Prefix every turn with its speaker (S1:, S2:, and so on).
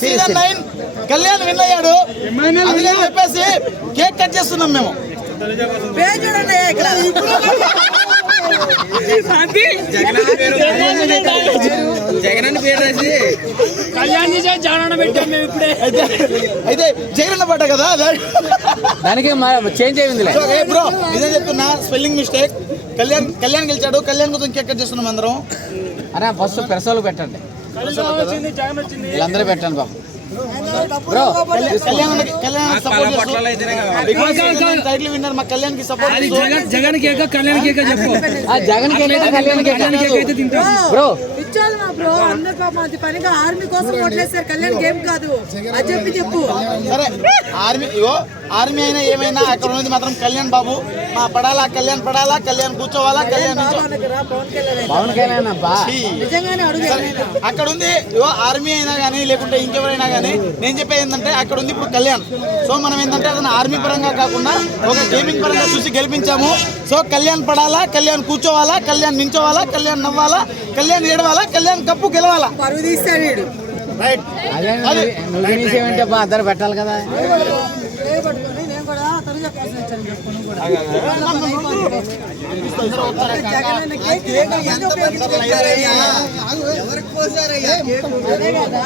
S1: Season nine Kalyan win అయ్యాడు. అందుకని చెప్పేసి కేక్ కట్ చేస్తున్నాం మేము.
S2: జగన్ పేరు రాసి.
S3: కళ్యాణ్ చేసే జాడన పెట్టాం మేము ఇప్పుడే.
S1: అయితే అయితే జగన్ పడ్డ కదా
S2: దానికి చేంజ్
S1: ఏ బ్రో ఇదే చెప్తున్నా స్పెల్లింగ్ మిస్టేక్ కళ్యాణ్ కళ్యాణ్ గెలిచాడు. కళ్యాణ్ కోసం కేక్ కట్ చేస్తున్నాం అందరం.
S2: అరే ఫస్ట్ పెరసోలు పెట్టండి. వీళ్ళందరూ పెట్టండి బాబు.
S4: బ్రో
S1: కళ్యాణ్ కళ్యాణ్ సపోర్ట్ చేస్తూ big boss season title winner మా కళ్యాణ్కి సపోర్ట్ చేస్తూ
S3: జగన్ కేక కళ్యాణ్ కేక చెప్పు.
S2: ఆ జగన్ కేక కళ్యాణ్ కేక బ్రో
S4: ఇచ్చాలి మా బ్రో? అందరు పాపం అది పనిగా ఆర్మీ కోసం కళ్యాణ్ గేమ్ కాదు. అది చెప్పి చెప్పు.
S1: సరే ఆర్మీ ఇగో ఆర్మీ అయినా ఏమైనా అక్కడ ఉన్నది మాత్రం కళ్యాణ్ బాబు. మా పడాలా కళ్యాణ్ పడాలా కళ్యాణ్ కూర్చోవాలా కళ్యాణ్ అక్కడ ఉంది ఆర్మీ అయినా కానీ లేకుంటే ఇంకెవరైనా కానీ నేను చెప్పేది ఏంటంటే అక్కడ ఉంది ఇప్పుడు కళ్యాణ్. సో మనం ఏంటంటే అతను ఆర్మీ పరంగా కాకుండా ఒక గేమింగ్ పరంగా చూసి గెలిపించాము. సో కళ్యాణ్ పడాలా కళ్యాణ్ కూర్చోవాలా కళ్యాణ్ నించోవాలా కళ్యాణ్ నవ్వాలా కళ్యాణ్ ఏడవాలా కళ్యాణ్ కప్పు గెలవాలా.
S2: అదే నువ్వు- అందరు పెట్టాలి కదా.
S4: నేను కూడా తనుజ కోసం వచ్చాను చెప్పుకుని కూడా. జగన్ ఉపయోగించుకుంటారయ్యా? అదే కదా.